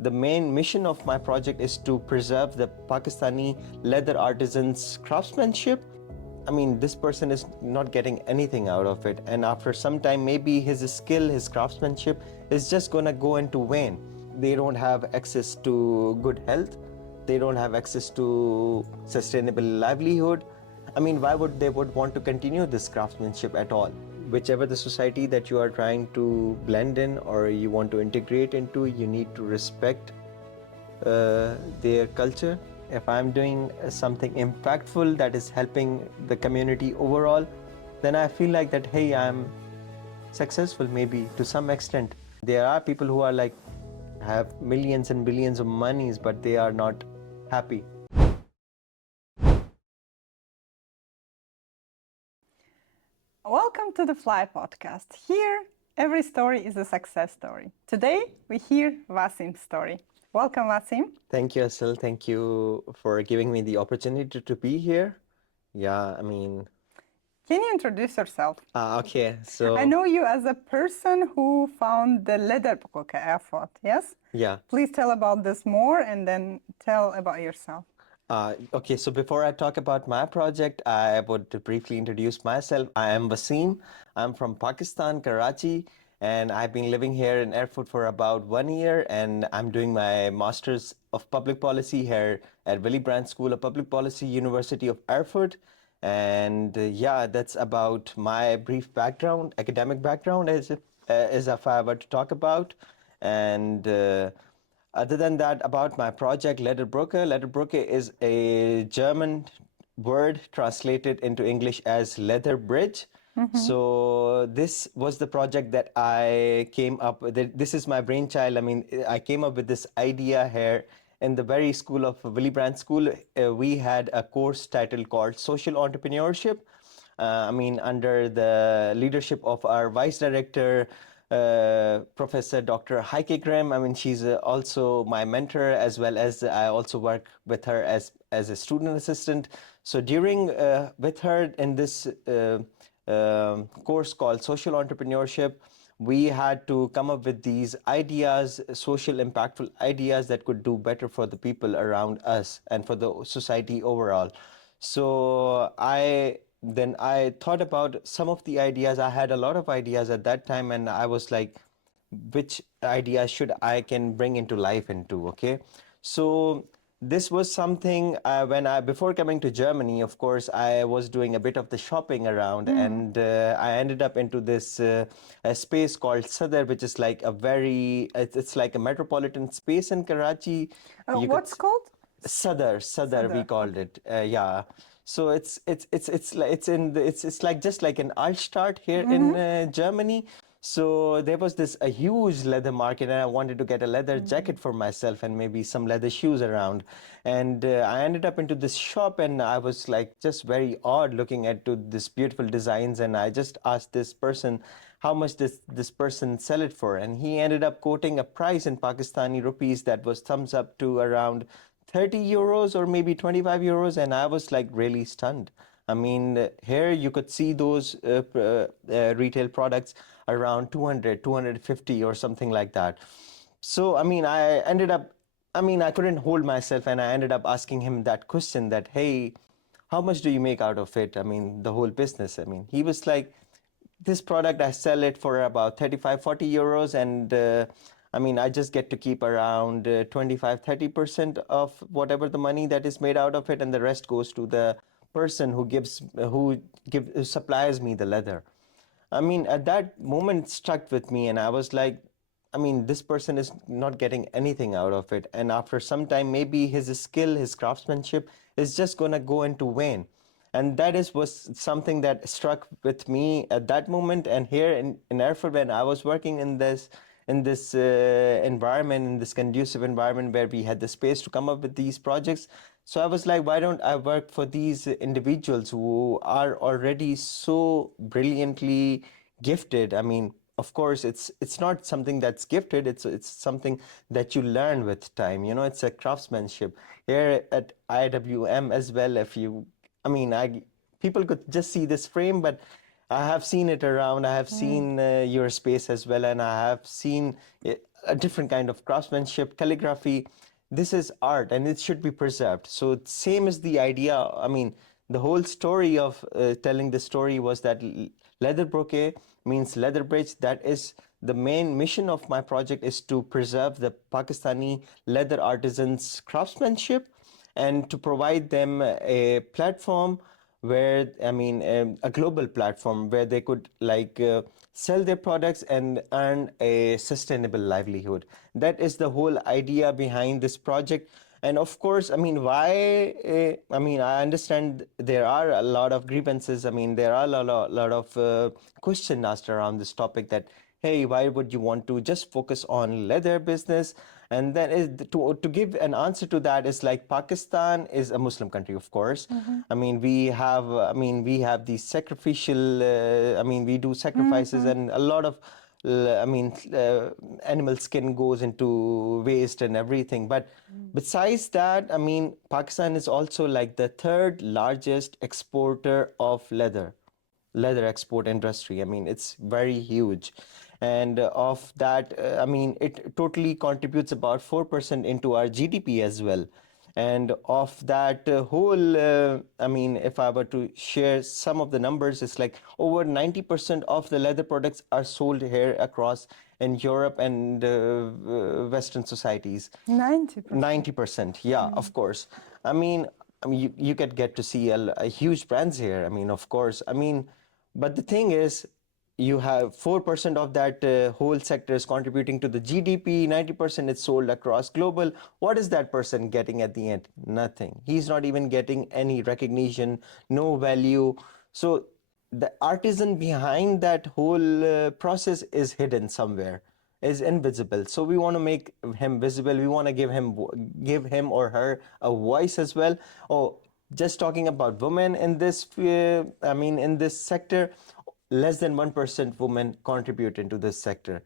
the main mission of my project is to preserve the Pakistani leather artisans' craftsmanship. I mean, this person is not getting anything out of it, and after some time, maybe his skill, his craftsmanship is just gonna go into vain. They don't have access to good health, they don't have access to sustainable livelihood. I mean, why would they would want to continue this craftsmanship at all? Whichever the society that you are trying to blend in or you want to integrate into, you need to respect their culture. If I'm doing something impactful that is helping the community overall, then I feel like that, hey, I'm successful maybe to some extent. There are people who are like, have millions and billions of monies, but they are not happy. Welcome to the Fly podcast. Here, every story is a success story. Today, we hear Waseem's story. Welcome, Waseem. Thank you, Asal. Thank you for giving me the opportunity to be here. Yeah, I mean, Can you introduce yourself? okay, so I know you as a person who found the LEDERBRÜCKE effort, yes? yeah. Please tell about this more and then tell about yourself. Okay, so before I talk about my project, I would briefly introduce myself. I am Waseem. I'm from Pakistan, Karachi, and I've been living here in Erfurt for about 1 year, and I'm doing my Master's of Public Policy here at Willy Brandt School of Public Policy, University of Erfurt. And yeah, that's about my brief background, academic background, as if I were to talk about. And other than that, about my project, LEDERBRÜCKE. LEDERBRÜCKE is a German word translated into English as leather bridge. So this was the project that I came up with. This is my brainchild. I mean, I came up with this idea here in the very school of Willy Brandt School. We had a course title called Social Entrepreneurship. I mean, under the leadership of our vice director, Professor Dr. Heike Grimm. I mean, she's also my mentor, as well as I also work with her as a student assistant. So during with her in this course called Social Entrepreneurship, we had to come up with these ideas, social impactful ideas that could do better for the people around us and for the society overall. So I thought about some of the ideas. I had a lot of ideas at that time, and I was like, which ideas should I can bring into life into, okay? So this was something when I before coming to Germany, of course, I was doing a bit of the shopping around, and I ended up into this a space called Sadr, which is like a it's like a metropolitan space in Karachi. You could What's called? Sadr, we Sadr, called okay. it. Yeah. So it's like just like an Altstadt here in Germany. So there was this a huge leather market, and I wanted to get a leather jacket for myself and maybe some leather shoes around. And I ended up into this shop, and I was like just very odd looking at to this beautiful designs, and I just asked this person how much this person sell it for, and he ended up quoting a price in Pakistani rupees that was thumbs up to around 30 euros or maybe 25 euros, and I was like really stunned. I mean, here you could see those retail products around 200, 250 or something like that. So, I mean, I couldn't hold myself, and I ended up asking him that question that, hey, how much do you make out of it? I mean, the whole business. I mean, he was like, this product, I sell it for about 35, 40 euros, and I mean, I just get to keep around 25, 30% of whatever the money that is made out of it, and the rest goes to the person who supplies me the leather. I mean, at that moment stuck with me, and I was like, I mean, this person is not getting anything out of it. And after some time, maybe his skill, his craftsmanship is just gonna go into vain. And that was something that struck with me at that moment. And here in Erfurt, when I was working in this environment, in this conducive environment where we had the space to come up with these projects, so I was like, why don't I work for these individuals who are already so brilliantly gifted? I mean, of course, it's not something that's gifted. It's something that you learn with time. You know, it's a craftsmanship. Here at IWM as well, if you, I mean, people could just see this frame, but I have seen it around. I have seen your space as well, and I have seen a different kind of craftsmanship, calligraphy. This is art and it should be preserved. So same as the idea, I mean, the whole story of telling the story was that LEDERBRÜCKE means leather bridge. That is the main mission of my project, is to preserve the Pakistani leather artisans craftsmanship and to provide them a platform where, I mean, a global platform where they could like sell their products and earn a sustainable livelihood. That is the whole idea behind this project. And of course, I mean, why? I mean, I understand there are a lot of grievances. I mean, there are lot of questions asked around this topic that, hey, why would you want to just focus on leather business? And then to give an answer to that is like Pakistan is a Muslim country, of course. I mean, we have these sacrificial. I mean, we do sacrifices and a lot of. I mean, animal skin goes into waste and everything. But besides that, I mean, Pakistan is also like the third largest exporter of leather export industry. I mean, it's very huge. And of that, I mean, it totally contributes about 4% into our GDP as well. And of that whole, I mean, if I were to share some of the numbers, it's like over 90% of the leather products are sold here across in Europe and Western societies. 90%. 90%, yeah, of course. I mean, you could get to see a huge brands here. I mean, of course. I mean, but the thing is, you have 4% of that whole sector is contributing to the GDP, 90% is sold across global. What is that person getting at the end? Nothing. He's not even getting any recognition, no value. So the artisan behind that whole process is hidden somewhere, is invisible. So we want to make him visible. We want to give him or her a voice as well. Oh, just talking about women in this I mean, in this sector, less than 1% women contribute into this sector.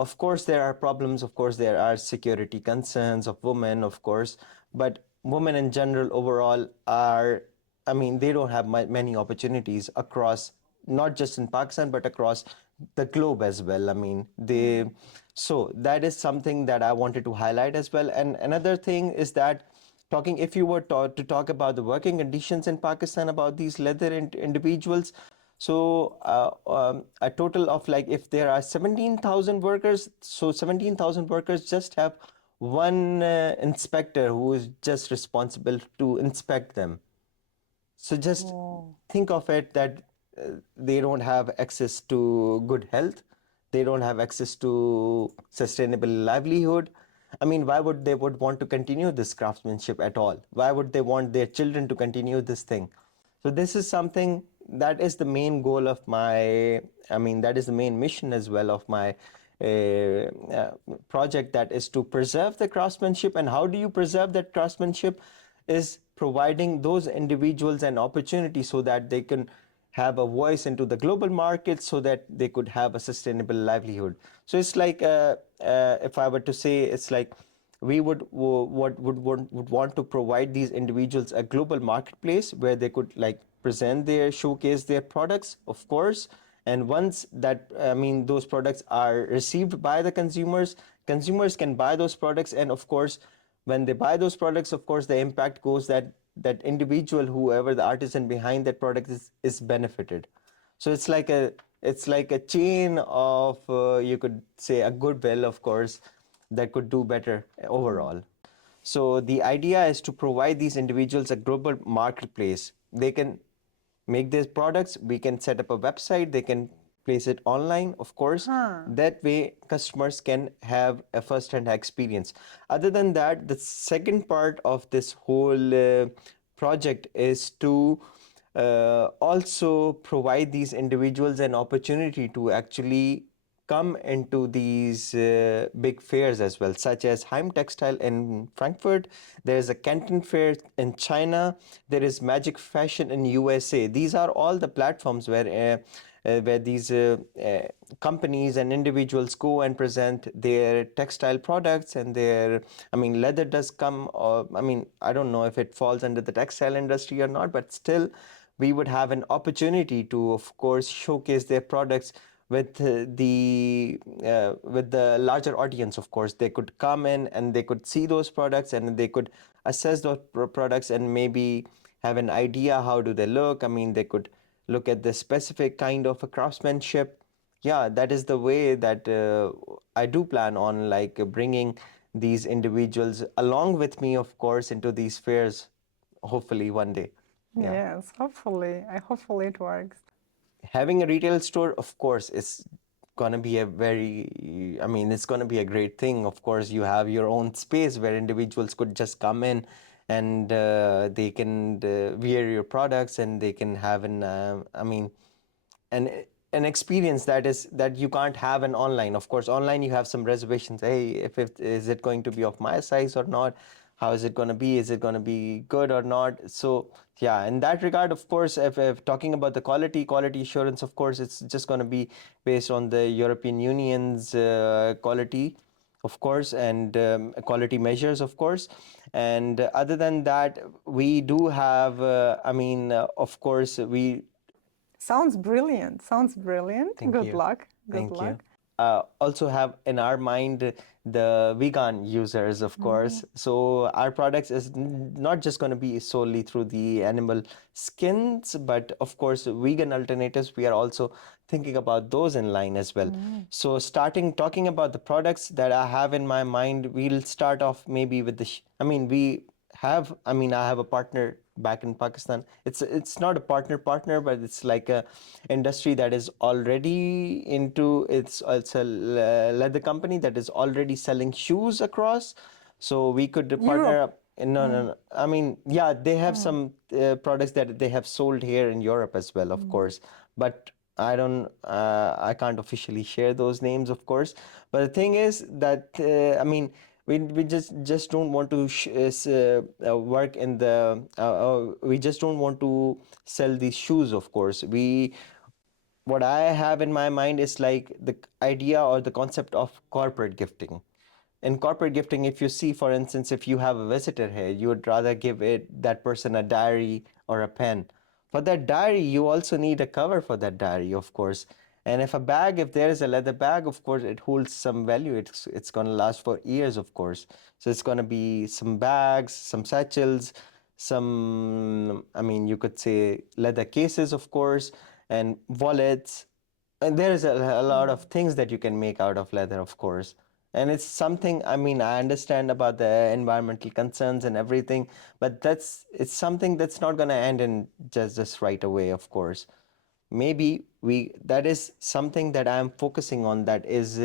Of course, there are problems. Of course, there are security concerns of women, of course. But women in general, overall, are, I mean, they don't have many opportunities across, not just in Pakistan, but across the globe as well. I mean, so that is something that I wanted to highlight as well. And another thing is that if you were to talk about the working conditions in Pakistan, about these leather individuals, so a total of, like, if there are 17,000 workers, so 17,000 workers just have one inspector who is just responsible to inspect them. So just Whoa. think of it that they don't have access to good health. They don't have access to sustainable livelihood. I mean, why would they would want to continue this craftsmanship at all? Why would they want their children to continue this thing? So this is something that is the main goal of my, I mean, that is the main mission as well of my project, that is to preserve the craftsmanship. And how do you preserve that craftsmanship? Is providing those individuals an opportunity so that they can have a voice into the global market, so that they could have a sustainable livelihood. So it's like, if I were to say, it's like we would want to provide these individuals a global marketplace where they could like present their, showcase their products, of course. And once that, I mean, those products are received by the consumers, consumers can buy those products. And of course, when they buy those products, of course, the impact goes that that individual, whoever the artisan behind that product is benefited. So it's like a chain of, you could say, a goodwill, of course, that could do better overall. So the idea is to provide these individuals a global marketplace. They can make these products, we can set up a website, they can place it online, of course. Huh. That way customers can have a first-hand experience. Other than that, the second part of this whole project is to also provide these individuals an opportunity to actually come into these big fairs as well, such as Heim Textile in Frankfurt. There is a Canton Fair in China. There is Magic Fashion in USA. These are all the platforms where these companies and individuals go and present their textile products and their, I mean, leather does come, I mean, I don't know if it falls under the textile industry or not, but still we would have an opportunity to, of course, showcase their products with the larger audience. Of course, they could come in and they could see those products and they could assess those products and maybe have an idea how do they look. I mean, they could look at the specific kind of a craftsmanship. Yeah, that is the way that I do plan on, like, bringing these individuals along with me, of course, into these fairs, hopefully one day. Yeah. Yes, hopefully. I hopefully it works. Having a retail store, of course, is gonna be a very, I mean, it's gonna be a great thing. Of course, you have your own space where individuals could just come in and they can wear your products and they can have I mean, an an experience that you can't have in online. Of course, online you have some reservations. Hey, if is it going to be of my size or not? How is it going to be? Is it going to be good or not? So yeah, in that regard, of course, if talking about the quality assurance, of course, it's just going to be based on the European Union's quality, of course, and quality measures, of course. And other than that, we do have, I mean, of course, we Sounds brilliant. Sounds brilliant. thank Good you. luck. Good Thank you. luck. Also have in our mind the vegan users, of course. So our products is not just going to be solely through the animal skins, but of course, vegan alternatives, we are also thinking about those in line as well. So starting talking about the products that I have in my mind, we'll start off maybe with I mean, I have a partner back in Pakistan. It's not a partner, but it's like a industry that is already into it's a leather company that is already selling shoes across. So we could partner Europe. up. No, no, no. I mean, yeah, they have some products that they have sold here in Europe as well, of course. But I can't officially share those names, of course. But the thing is that, I mean, we just don't want to work in the we just don't want to sell these shoes, of course. What I have in my mind is like the idea or the concept of corporate gifting. In corporate gifting, if you see, for instance, if you have a visitor here, you would rather give that person a diary or a pen. For that diary, you also need a cover for that diary, of course. And if there is a leather bag, of course, it holds some value. It's going to last for years, of course. So it's going to be some bags, some satchels, some, I mean, you could say leather cases, of course, and wallets. And there is a lot of things that you can make out of leather, of course. And it's something, I mean, I understand about the environmental concerns and everything, but it's something that's not going to end in just right away, of course. Maybe that is something that I'm focusing on, that is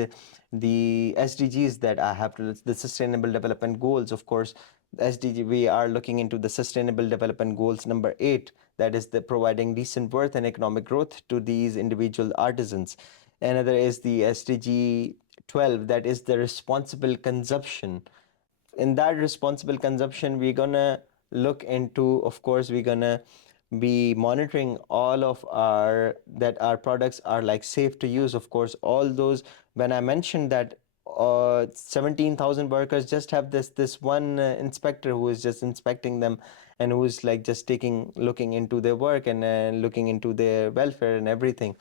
the SDGs that I have to, the Sustainable Development Goals, of course. SDG, we are looking into the Sustainable Development Goals number 8, that is the providing decent worth and economic growth to these individual artisans. Another is the SDG 12, that is the responsible consumption. In that responsible consumption, we're gonna look into, of course, we're gonna be monitoring all of our products are like safe to use, of course. All those, when I mentioned that 17,000 workers just have this one inspector who is just inspecting them and who's like just looking into their work and looking into their welfare and everything.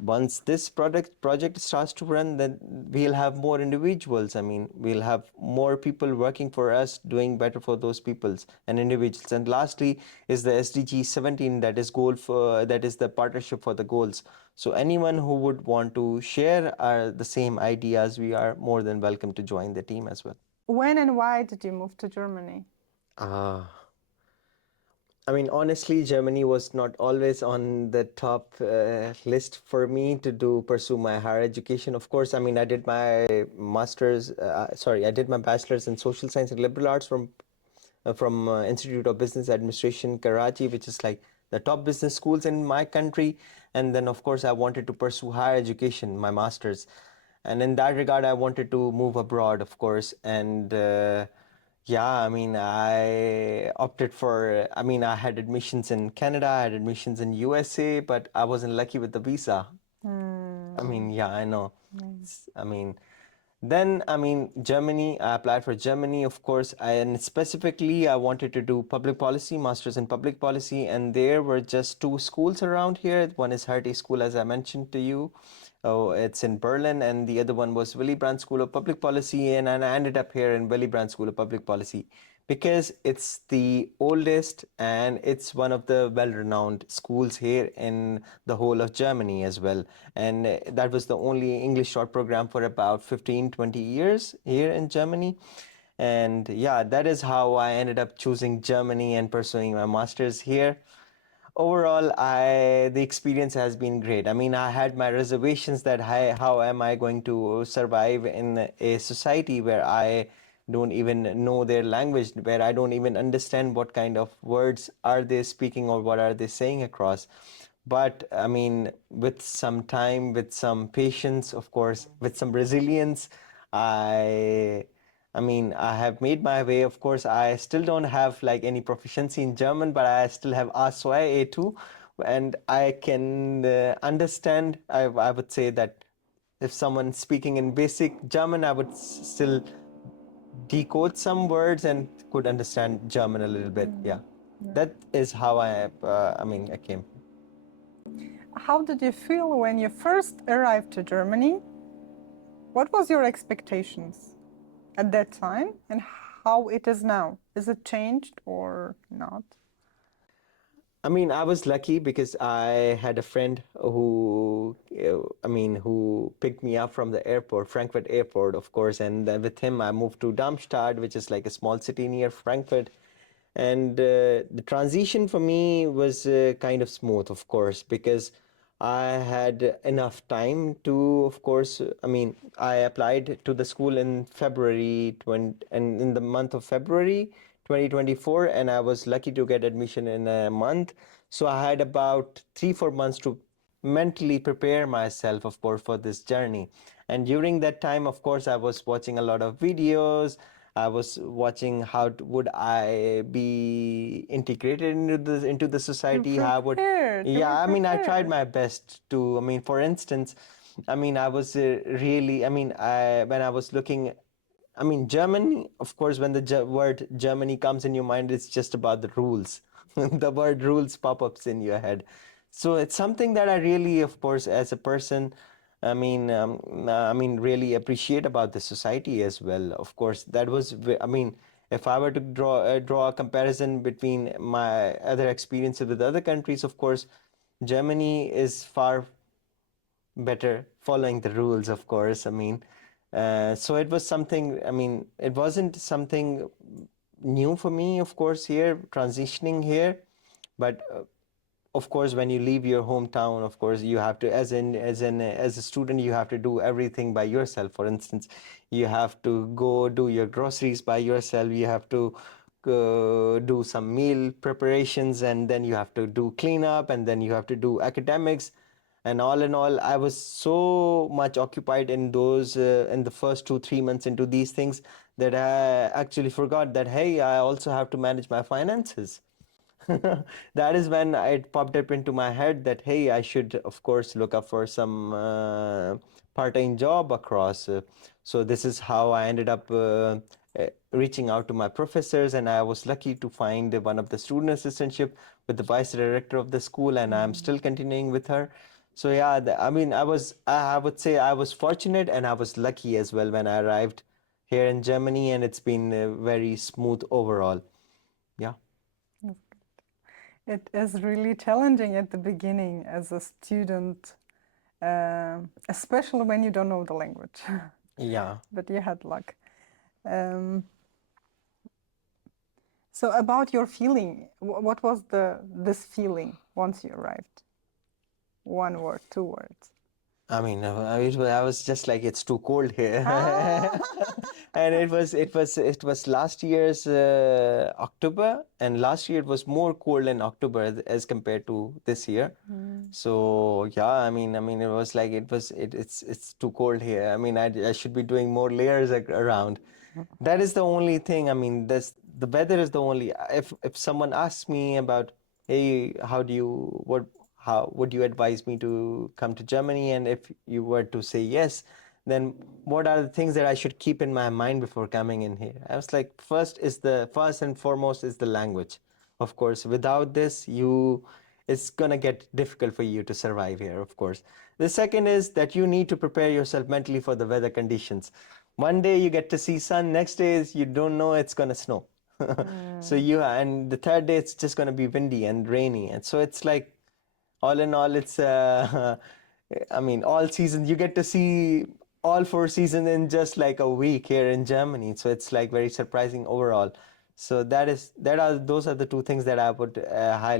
Once this project starts to run, then we'll have more individuals. I mean, we'll have more people working for us, doing better for those peoples and individuals. And lastly is the SDG 17, that is the partnership for the goals. So anyone who would want to share the same ideas, we are more than welcome to join the team as well. When and why did you move to Germany? Ah, I mean, honestly, Germany was not always on the top list for me to pursue my higher education. Of course, I mean, I did my I did my bachelor's in social science and liberal arts from Institute of Business Administration, Karachi, which is like the top business schools in my country. And then, of course, I wanted to pursue higher education, my master's. And in that regard, I wanted to move abroad, of course. And yeah, I mean, I mean, I had admissions in Canada, I had admissions in USA, but I wasn't lucky with the visa. I mean, yeah, I know. I mean, Then, I mean, Germany, I applied for Germany, of course, and specifically, I wanted to do public policy, master's in public policy, and there were just two schools around here. One is Hertie School, as I mentioned to you. Oh, it's in Berlin, and the other one was Willy Brandt School of Public Policy, and I ended up here in Willy Brandt School of Public Policy because it's the oldest and it's one of the well-renowned schools here in the whole of Germany as well. And that was the only English short program for about 15, 20 years here in Germany. And yeah, that is how I ended up choosing Germany and pursuing my master's here. Overall, the experience has been great. I mean, I had my reservations that how am I going to survive in a society where I don't even know their language, where I don't even understand what kind of words are they speaking or what are they saying across. But I mean, with some time, with some patience, of course, with some resilience, I I mean, I have made my way. Of course, I still don't have like any proficiency in German, but I still have Asal A2, and I can understand. I would say that if someone speaking in basic German, I would still decode some words and could understand German a little bit. Yeah, Yeah. that is how I mean, I came. How did you feel when you first arrived to Germany? What was your expectations at that time and how it is now? Is it changed or not? I mean, I was lucky because I had a friend who, who picked me up from the airport, Frankfurt Airport, of course. And then with him, I moved to Darmstadt, which is like a small city near Frankfurt. And the transition for me was kind of smooth, of course, because I had enough time to, of course, I applied to the school in February 20, and in the month of February 2024, and I was lucky to get admission in a month. So I had about 3, 4 months to mentally prepare myself, of course, for this journey. And during that time, of course, I was watching a lot of videos. I was watching how would I be integrated into the You society. How would prepared. You Yeah, were I mean, I tried prepared. my best to. I mean, for instance, I mean, I was really. I mean, I when I was looking. I mean, Germany, of course, when the word Germany comes in your mind, it's just about the rules. The word rules pop ups in your head. So it's something that I really, of course, as a person, really appreciate about the society as well. Of course, that was, I mean, if I were to draw a comparison between my other experiences with other countries, of course, Germany is far better following the rules, of course. So it was something, it wasn't something new for me, of course, here, transitioning here. But of course, when you leave your hometown, of course, you have to, as a student, you have to do everything by yourself. For instance, you have to go do your groceries by yourself. You have to do some meal preparations, and then you have to do cleanup, and then you have to do academics. And all in all, I was so much occupied in those in the first 2, 3 months into these things that I actually forgot that, hey, I also have to manage my finances. That is when it popped up into my head that, hey, I should, of course, look up for some part-time job across. So this is how I ended up reaching out to my professors, and I was lucky to find one of the student assistantship with the vice director of the school, and I'm still continuing with her. So yeah, I would say I was fortunate and I was lucky as well when I arrived here in Germany, and it's been very smooth overall. Yeah. It is really challenging at the beginning as a student, especially when you don't know the language. Yeah. But you had luck. Um, so about your feeling, what was this feeling once you arrived? One word, two words. I was just like, it's too cold here. Ah. And it was last year's October, and last year it was more cold in October as compared to this year. So yeah, it was like it's too cold here. I should be doing more layers around. That is the only thing. This the weather is the only. If someone asks me about, hey, how would you advise me to come to Germany? And if you were to say yes, then what are the things that I should keep in my mind before coming in here? I was like, first and foremost is the language. Of course, without this, it's gonna get difficult for you to survive here, of course. The second is that you need to prepare yourself mentally for the weather conditions. One day you get to see sun, next day is you don't know it's gonna snow. So and the third day it's just gonna be windy and rainy, and so it's like all in all, it's I mean, all seasons you get to see all four seasons in just like a week here in Germany. So it's like very surprising overall. So those are the two things that I would I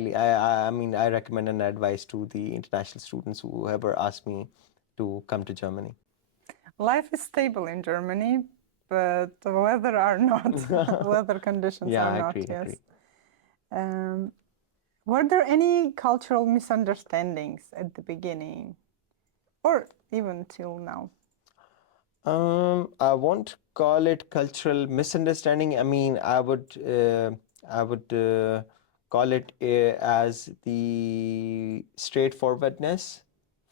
mean I recommend and advise to the international students who ever ask me to come to Germany. Life is stable in Germany, but the weather are not. Weather conditions Yeah, are I not, agree, yes. agree. Um, were there any cultural misunderstandings at the beginning or even till now? I won't call it cultural misunderstanding. I mean, I would call it as the straightforwardness.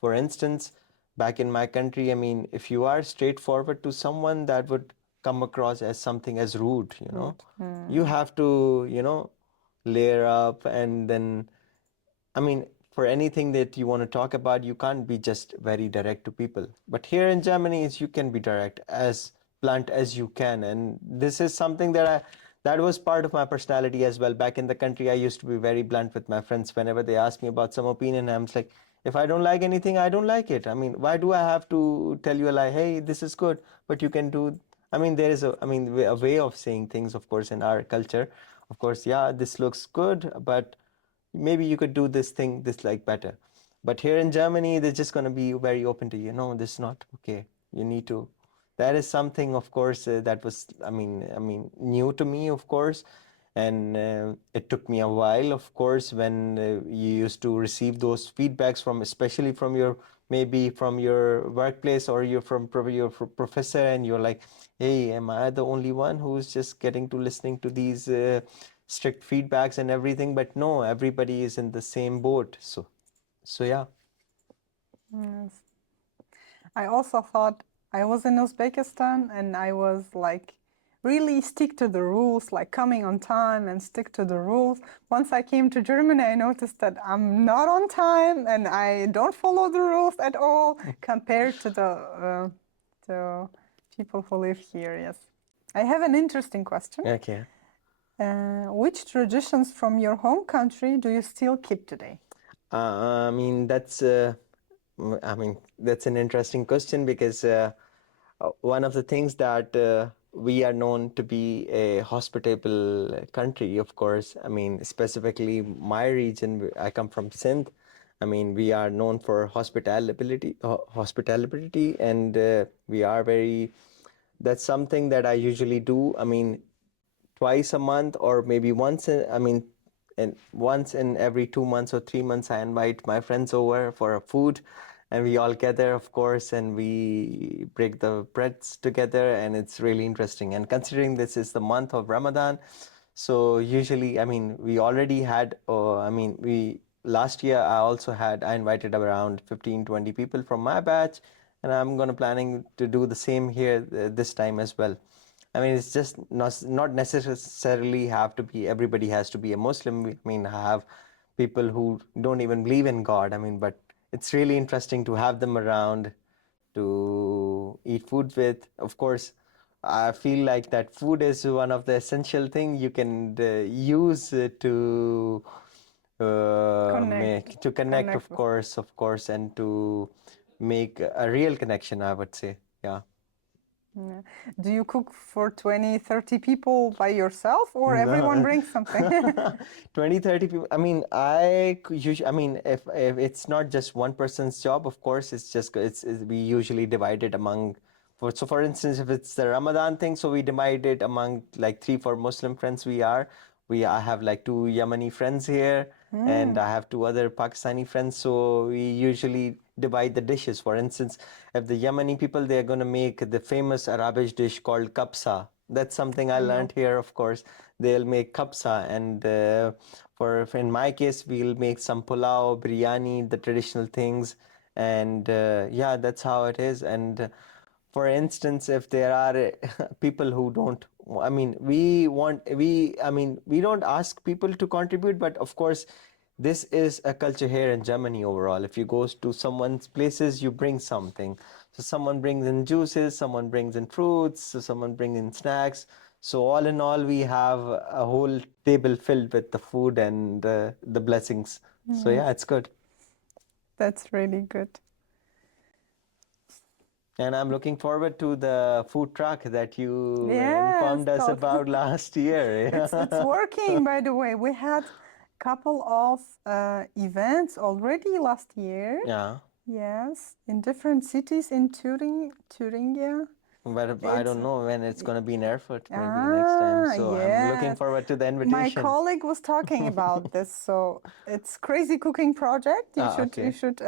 For instance, back in my country, I mean, if you are straightforward to someone, that would come across as something as rude, you know. Rude. You have to, layer up and then I mean, for anything that you want to talk about, you can't be just very direct to people. But here in Germany, you can be direct, as blunt as you can. And this is something that was part of my personality as well. Back in the country, I used to be very blunt with my friends whenever they ask me about some opinion. I'm just like, if I don't like anything, I don't like it. I mean, why do I have to tell you a lie? Hey, this is good, but you can do. I mean, there is a way of saying things, of course, in our culture. Of course, yeah, this looks good, but maybe you could do this like better. But here in Germany, they're just going to be very open to you. No, this is not okay. You need to. That is something, of course, that was, I mean, new to me, of course, and it took me a while, of course, when you used to receive those feedbacks from, especially from your maybe from your workplace or you're from your professor, and you're like, hey, am I the only one who's just getting to listening to these strict feedbacks and everything? But no, everybody is in the same boat. So yeah. Yes. I also thought I was in Uzbekistan and I was like really stick to the rules, like coming on time and stick to the rules. Once I came to Germany, I noticed that I'm not on time and I don't follow the rules at all compared to the people who live here. Yes. I have an interesting question. Okay. Which traditions from your home country do you still keep today? I mean, that's an interesting question because one of the things that we are known to be a hospitable country, of course. I mean, specifically my region, I come from Sindh. I mean, we are known for hospitality, and we are very. That's something that I usually do. I mean, twice a month or maybe and once in every 2 months or 3 months, I invite my friends over for a food, and we all gather, of course, and we break the breads together, and it's really interesting. And considering this is the month of Ramadan, so usually, I mean, we already had, we last year I invited around 15-20 people from my batch, and I'm gonna planning to do the same here this time as well. I mean, it's just not necessarily have to be, everybody has to be a Muslim. I mean, I have people who don't even believe in God. I mean, but it's really interesting to have them around to eat food with. Of course, I feel like that food is one of the essential thing you can use to connect, Connect with. of course, and to make a real connection, I would say. Yeah. Yeah. Do you cook for 20, 30 people by yourself or everyone No, brings something? 20, 30 people. I mean, usually, I mean, if it's not just one person's job, of course, we usually divide it among, for instance, if it's the Ramadan thing, so we divide it among like 3, 4 Muslim friends I have like 2 Yemeni friends here, and I have 2 other Pakistani friends. So we usually divide the dishes. For instance, if the Yemeni people, they're going to make the famous Arabic dish called kapsa. That's something I I know. learned here, of course. They'll make kapsa, and for in my case, we'll make some pulao, biryani, the traditional things, and yeah, that's how it is. And for instance, if there are people who don't, I mean, we don't ask people to contribute, but of course, this is a culture here in Germany overall. If you go to someone's places, you bring something. So someone brings in juices, someone brings in fruits, so someone brings in snacks. So all in all, we have a whole table filled with the food and the blessings. So Yes, yeah, it's good. that's really good. And I'm looking forward to the food truck that you Yes, informed us totally. about last year. It's working, by the way. We had a couple of events already last year. Yeah, Yes, in different cities in Thuringia. but I It's don't know when it's going to be in Erfurt, maybe next time. So I'm looking yes. forward to the My invitation. colleague was talking about this, so it's crazy cooking project. You Ah, should you okay. should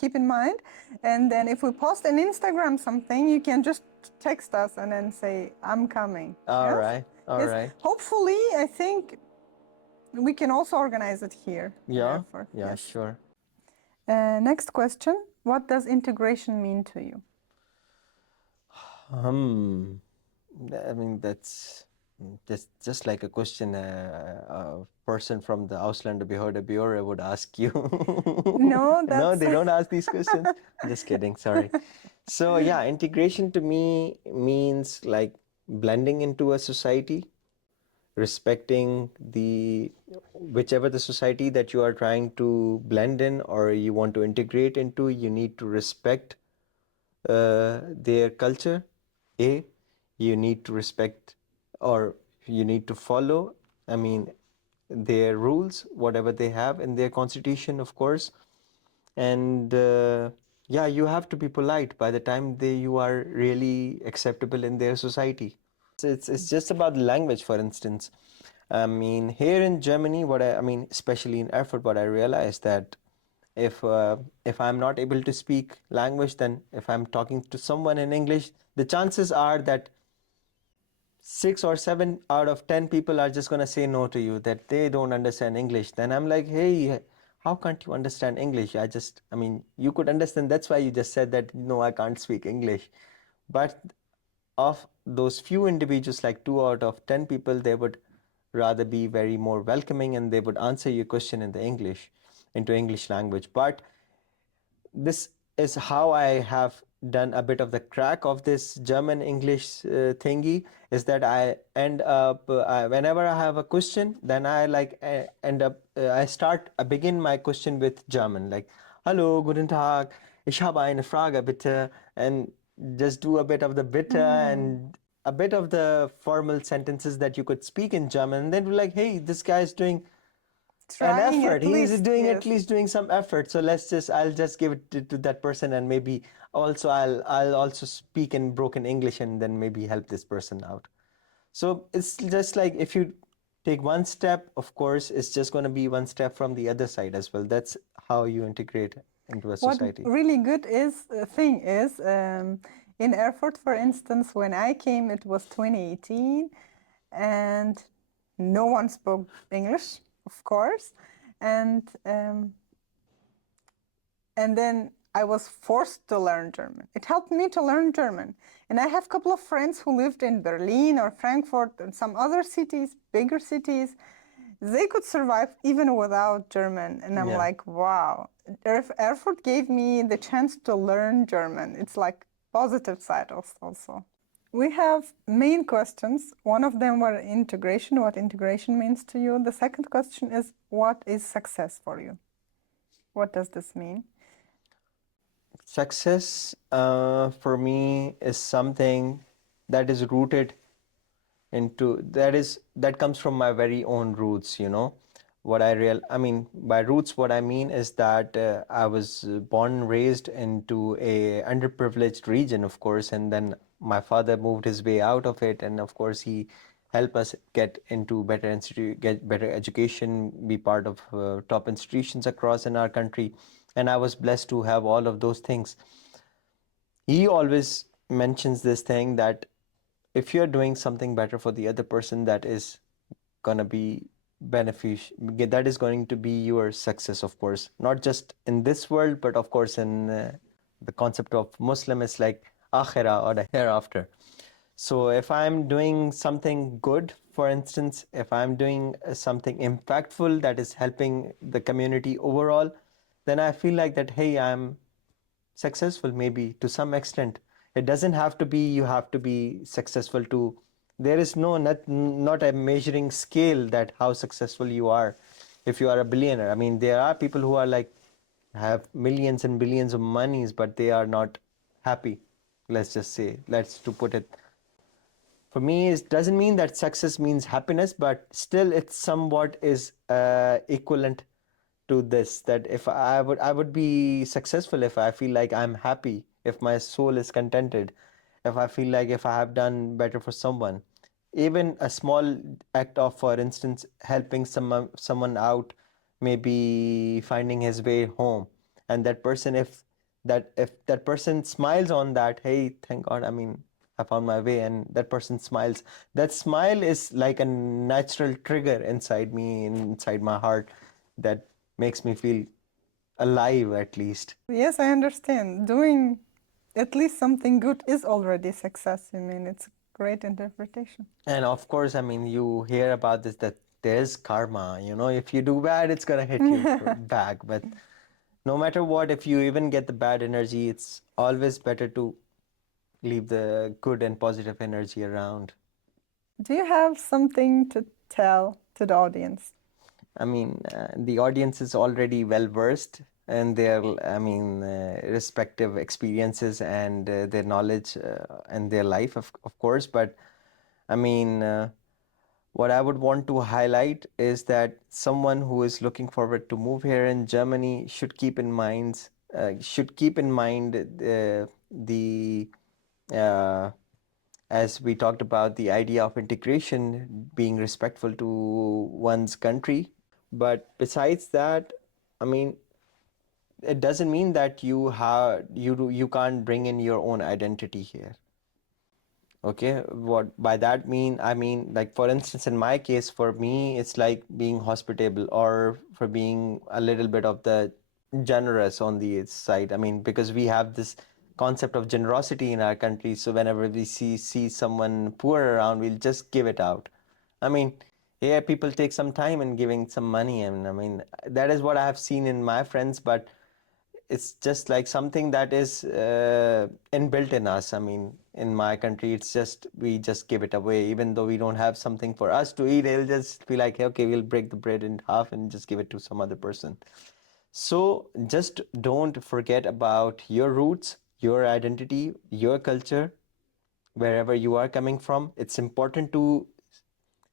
keep in mind. And then if we post on Instagram something, you can just text us and then say I'm coming. All Yes, right, all yes. right. Hopefully, I think we can also organize it here in Yeah, Erfurt. yeah, Yes. sure. Next question: what does integration mean to you? Hmm. I mean, that's just like a question a person from the Ausländer Behörde Bureau would ask you. No, No, that's they don't ask these questions. Just kidding, sorry. So yeah, integration to me means like blending into a society, respecting the whichever the society that you are trying to blend in or you want to integrate into, you need to respect their culture. A, you need to respect or you need to follow, I mean, their rules, whatever they have in their constitution, of course. And yeah, you have to be polite by the time you are really acceptable in their society. It's just about the language, for instance. I mean, here in Germany, I mean, especially in Erfurt, what I realized that if uh, if I'm not able to speak language, then if I'm talking to someone in English, the chances are that 6 or 7 out of 10 people are just gonna say no to you, that they don't understand English. Then I'm like, hey, how can't you understand English? I mean, you could understand. That's why you just said that, no, I can't speak English. But of those few individuals, like 2 out of 10 people, they would rather be very more welcoming and they would answer your question in the English, into English language. But this is how I have done a bit of the crack of this German English thingy, is that I end up whenever I have a question, then I like end up I begin my question with German, like hallo, guten Tag, ich habe eine Frage bitte, and just do a bit of the bitte and a bit of the formal sentences that you could speak in German, and then be like, hey, this guy is doing an trying effort. at He's least. doing at Yes. least doing some effort. So I'll just give it to that person, and maybe also I'll also speak in broken English and then maybe help this person out. So it's just like if you take one step, of course, it's just going to be one step from the other side as well. That's how you integrate into a What society. really good is thing is in Erfurt, for instance, when I came, it was 2018, and no one spoke English, of course, and then I was forced to learn German. It helped me to learn German, and I have a couple of friends who lived in Berlin or Frankfurt and some other cities, bigger cities. They could survive even without German. And I'm Yeah. like, wow. Erfurt gave me the chance to learn German. It's like positive side also. We have main questions. One of them were integration, what integration means to you. The second question is, what is success for you? What does this mean? Success for me is something that is rooted into that comes from my very own roots, I mean by roots, what I mean is that I was born and raised into a underprivileged region, of course, and then my father moved his way out of it, and of course he helped us get into get better education, be part of top institutions across in our country, and I was blessed to have all of those things. He always mentions this thing that if you're doing something better for the other person, that is gonna be beneficial, that is going to be your success, of course, not just in this world, but of course in the concept of Muslim is like akhirah or the hereafter. So if I'm doing something good, for instance, if I'm doing something impactful that is helping the community overall, then I feel like that, hey, I'm successful maybe to some extent. It doesn't have to be you have to be successful to, there is not a measuring scale that how successful you are if you are a billionaire. I mean, there are people who are like have millions and billions of monies, but they are not happy. Let's just say, let's to put it, for me it doesn't mean that success means happiness, but still it's somewhat is equivalent to this, that if I would be successful if I feel like I'm happy, if my soul is contented, if I feel like if I have done better for someone, even a small act of, for instance, helping someone out, maybe finding his way home, and that person, if that person smiles on that, hey, thank God, I mean, I found my way, and that person smiles, that smile is like a natural trigger inside me, inside my heart, that makes me feel alive at least. Yes, I understand. Doing at least something good is already success. I mean, it's a great interpretation. And of course, I mean, you hear about this, that there's karma, if you do bad, it's gonna hit you back. But no matter what, if you even get the bad energy, it's always better to leave the good and positive energy around. Do you have something to tell to the audience? I mean, the audience is already well versed in their, I mean, respective experiences and their knowledge and their life, of course. But I mean, what I would want to highlight is that someone who is looking forward to move here in Germany should keep in mind the uh, as we talked about the idea of integration, being respectful to one's country. But besides that, I mean, it doesn't mean that you can't bring in your own identity here. Okay, what by that mean, I mean, like for instance, in my case, for me, it's like being hospitable, or for being a little bit of the generous on the side. I mean, because we have this concept of generosity in our country, so whenever we see someone poor around, we'll just give it out. I mean, yeah, people take some time in giving some money, and I mean, that is what I have seen in my friends, but it's just like something that is inbuilt in us. I mean, in my country, it's just we just give it away, even though we don't have something for us to eat. It'll just be like, okay, we'll break the bread in half and just give it to some other person. So just don't forget about your roots, your identity, your culture, wherever you are coming from. It's important to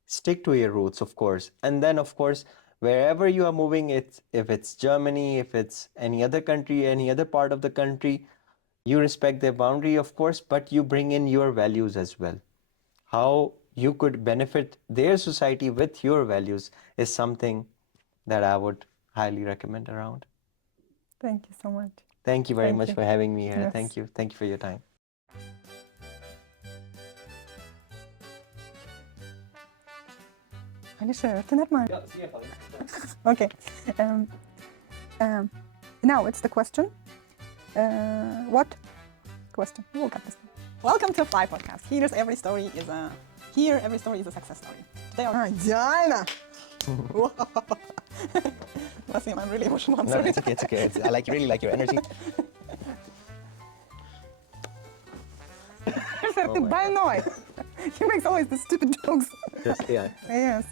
stick to your roots, of course. And then, of course, wherever you are moving, if it's Germany, if it's any other country, any other part of the country, you respect their boundary, of course, but you bring in your values as well. How you could benefit their society with your values is something that I would highly recommend around. Thank you so much. Thank you very Thank much you. for having me here. Yes. Thank you. Thank you for your time. معلش تنام معي. Okay. Now it's the question. What question? You will get this one. Welcome to FLI podcast. Here every story is a success story. Today our Diana. Waseem, I'm really emotional. I'm No, sorry. it's okay. It's okay. Really like your energy. He makes always the stupid jokes. Just, yeah. Yes.